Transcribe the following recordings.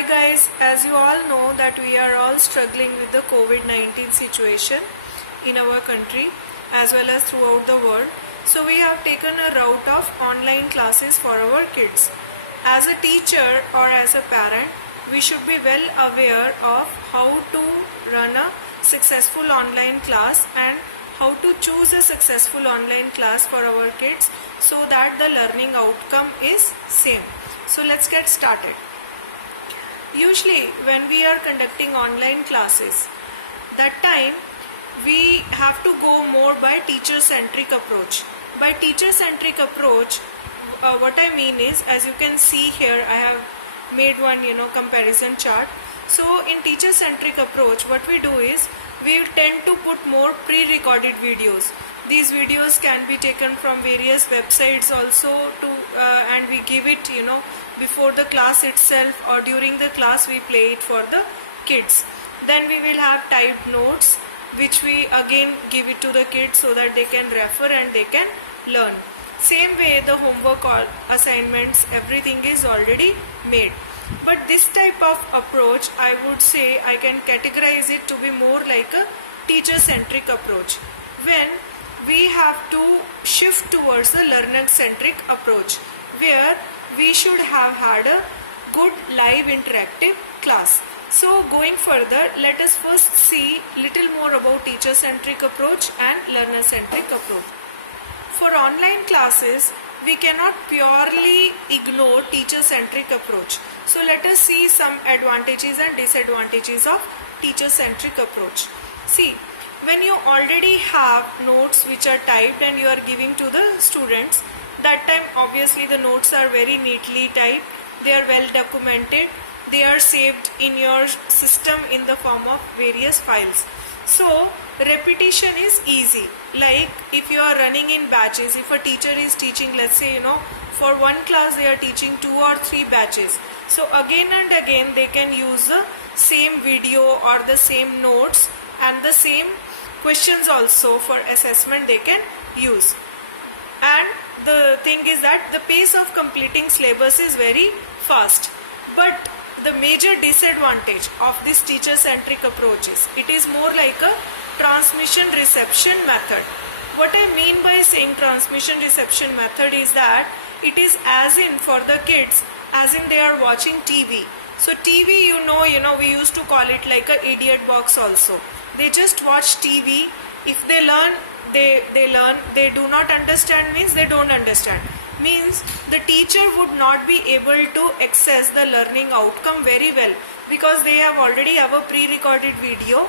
Hi guys, as you all know that we are all struggling with the COVID-19 situation in our country as well as throughout the world. So we have taken a route of online classes for our kids. As a teacher or as a parent, we should be well aware of how to run a successful online class and how to choose a successful online class for our kids so that the learning outcome is same. So let's get started. Usually when we are conducting online classes, that time we have to go more by teacher-centric approach. By teacher-centric approach, what I mean is, as you can see here, I have made one comparison chart. So in teacher-centric approach, what we do is we tend to put more pre-recorded videos. These videos can be taken from various websites also and we give it before the class itself, or during the class we play it for the kids. Then we will have typed notes which we again give it to the kids so that they can refer and they can learn. Same way the homework or assignments, everything is already made. But this type of approach, I would say I can categorize it to be more like a teacher-centric approach, when we have to shift towards a learner-centric approach, where we should have had a good live interactive class. So going further, let us first see little more about teacher-centric approach and learner-centric approach. For online classes, we cannot purely ignore teacher-centric approach. So let us see some advantages and disadvantages of teacher-centric approach. See, when you already have notes which are typed and you are giving to the students, that time obviously the notes are very neatly typed, they are well documented, they are saved in your system in the form of various files. So repetition is easy. Like if you are running in batches, if a teacher is teaching, let's say for one class they are teaching 2 or 3 batches, so again and again they can use the same video or the same notes and the same questions also for assessment they can use. And the thing is that the pace of completing syllabus is very fast. But the major disadvantage of this teacher-centric approach is it is more like a transmission-reception method. What I mean by saying transmission-reception method is that it is as in for the kids, as in they are watching TV. So TV, we used to call it like a idiot box also. They just watch TV. If they learn, they learn. They do not understand means they don't understand. Means the teacher would not be able to access the learning outcome very well, because they already have a pre-recorded video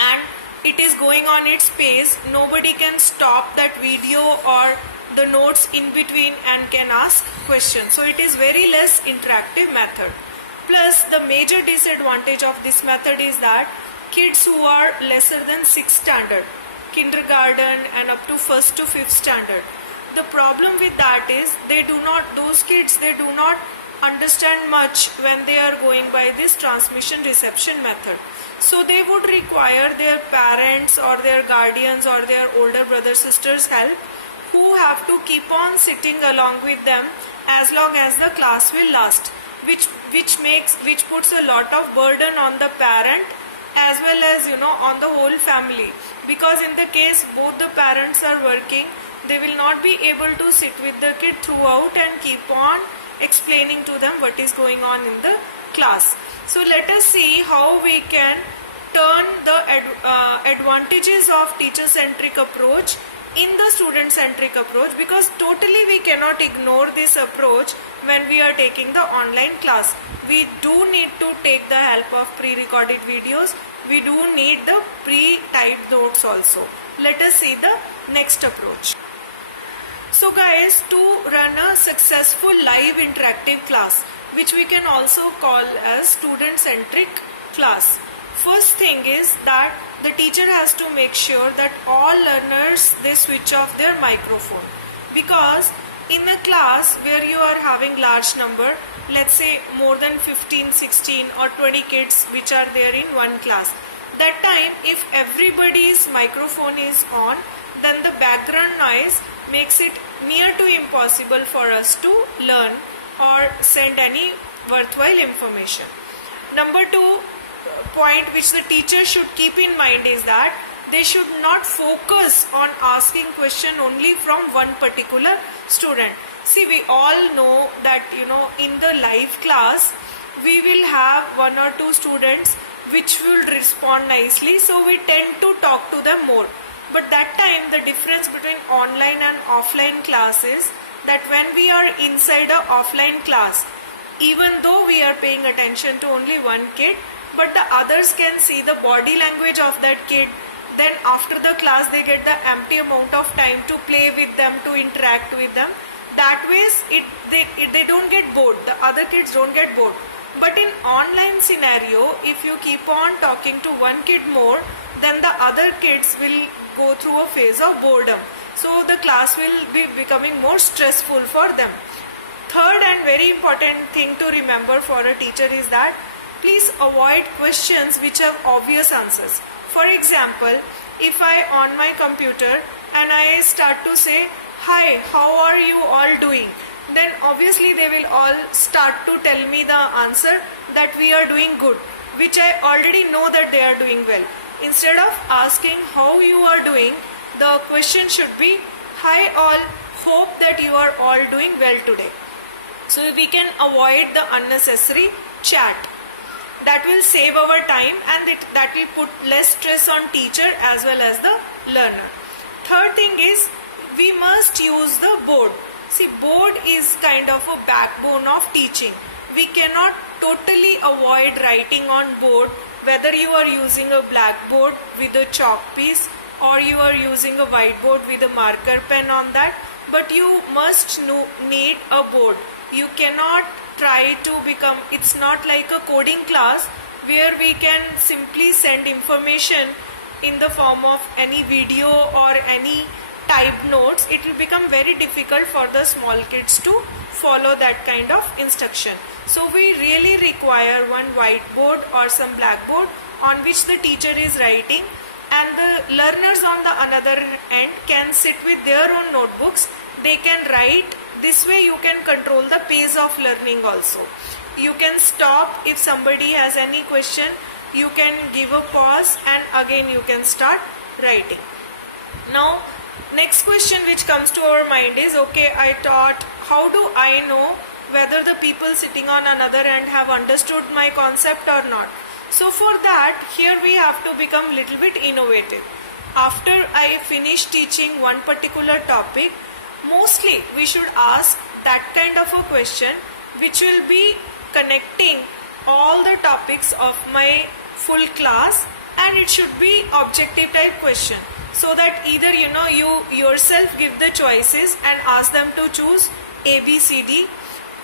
and it is going on its pace. Nobody can stop that video or the notes in between and can ask questions. So it is very less interactive method. Plus the major disadvantage of this method is that kids who are lesser than 6th standard, kindergarten and up to 1st to 5th standard, the problem with that is those kids do not understand much when they are going by this transmission reception method. So they would require their parents or their guardians or their older brother sisters help, who have to keep on sitting along with them as long as the class will last, which puts a lot of burden on the parent as well as on the whole family, because in the case both the parents are working, they will not be able to sit with the kid throughout and keep on explaining to them what is going on in the class. So let us see how we can turn the advantages of teacher-centric approach in the student-centric approach, because totally we cannot ignore this approach when we are taking the online class. We do need to take the help of pre-recorded videos. We do need the pre-typed notes also. Let us see the next approach. So guys, to run a successful live interactive class, which we can also call as student-centric class, first thing is that the teacher has to make sure that all learners, they switch off their microphone. Because in a class where you are having large number, let's say more than 15, 16 or 20 kids which are there in one class, that time if everybody's microphone is on, then the background noise makes it near to impossible for us to learn or send any worthwhile information. Number two point which the teacher should keep in mind is that they should not focus on asking question only from one particular student. See, we all know that in the live class we will have one or two students which will respond nicely, so we tend to talk to them more. But that time the difference between online and offline class is that when we are inside a offline class, even though we are paying attention to only one kid, but the others can see the body language of that kid. Then after the class they get the empty amount of time to play with them, to interact with them. That way they don't get bored, the other kids don't get bored. But in online scenario, if you keep on talking to one kid more, then the other kids will go through a phase of boredom. So the class will be becoming more stressful for them. Third and very important thing to remember for a teacher is that please avoid questions which have obvious answers. For example, if I on my computer and I start to say, "Hi, how are you all doing?" then obviously they will all start to tell me the answer that we are doing good, which I already know that they are doing well. Instead of asking how you are doing, the question should be, "Hi all, hope that you are all doing well today." So we can avoid the unnecessary chat. That will save our time and that will put less stress on teacher as well as the learner. Third thing is, we must use the board. See, board is kind of a backbone of teaching. We cannot totally avoid writing on board, whether you are using a blackboard with a chalk piece or you are using a whiteboard with a marker pen on that, but you must need a board. You cannot try to become, it's not like a coding class where we can simply send information in the form of any video or any typed notes. It will become very difficult for the small kids to follow that kind of instruction. So we really require one whiteboard or some blackboard on which the teacher is writing, and the learners on the another end can sit with their own notebooks. They can write. This way you can control the pace of learning also. You can stop if somebody has any question. You can give a pause and again you can start writing. Now next question which comes to our mind is, okay, I taught, how do I know whether the people sitting on another end have understood my concept or not? So for that, here we have to become little bit innovative. After I finish teaching one particular topic, mostly we should ask that kind of a question which will be connecting all the topics of my full class, and it should be objective type question, so that either you yourself give the choices and ask them to choose A, B, C, D,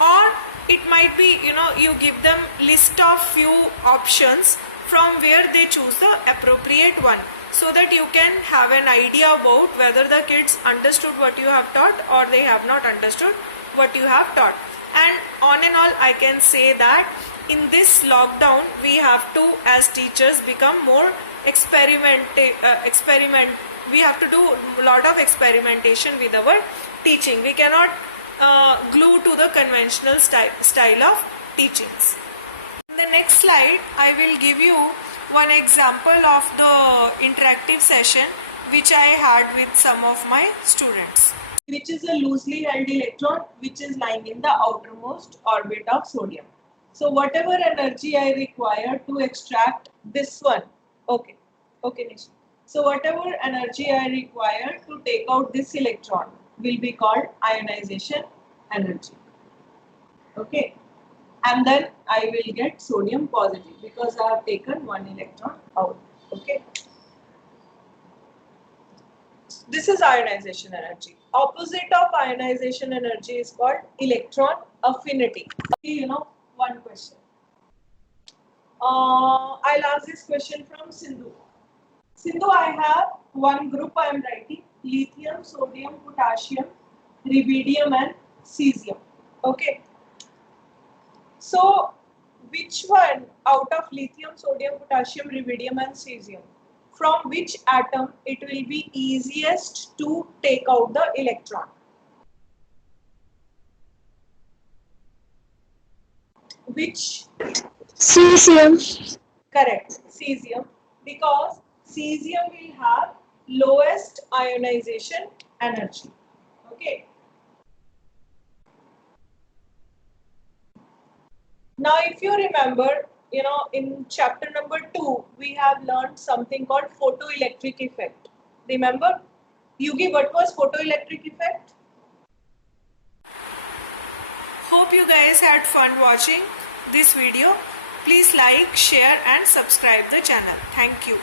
or it might be you give them list of few options from where they choose the appropriate one, so that you can have an idea about whether the kids understood what you have taught or they have not understood what you have taught. And on and all, I can say that in this lockdown we have to, as teachers, become more experiment. We have to do a lot of experimentation with our teaching. We cannot glue to the conventional style of teachings. In the next slide, I will give you one example of the interactive session which I had with some of my students. Which is a loosely held electron which is lying in the outermost orbit of sodium. So whatever energy I require to extract this one, okay, Nishi. So whatever energy I require to take out this electron will be called ionization energy. Okay, and then I will get sodium positive because I have taken one electron out. Okay. This is ionization energy. Opposite of ionization energy is called electron affinity. One question. I'll ask this question from Sindhu. Sindhu, I have one group I am writing: lithium, sodium, potassium, rubidium and cesium. Okay. So, which one out of lithium, sodium, potassium, rubidium and cesium, from which atom it will be easiest to take out the electron? Which? Cesium. Correct, cesium, because cesium will have lowest ionization energy. Okay. Now, if you remember, in chapter number 2, we have learned something called photoelectric effect. Remember? Yugi, what was photoelectric effect? Hope you guys had fun watching this video. Please like, share and subscribe the channel. Thank you.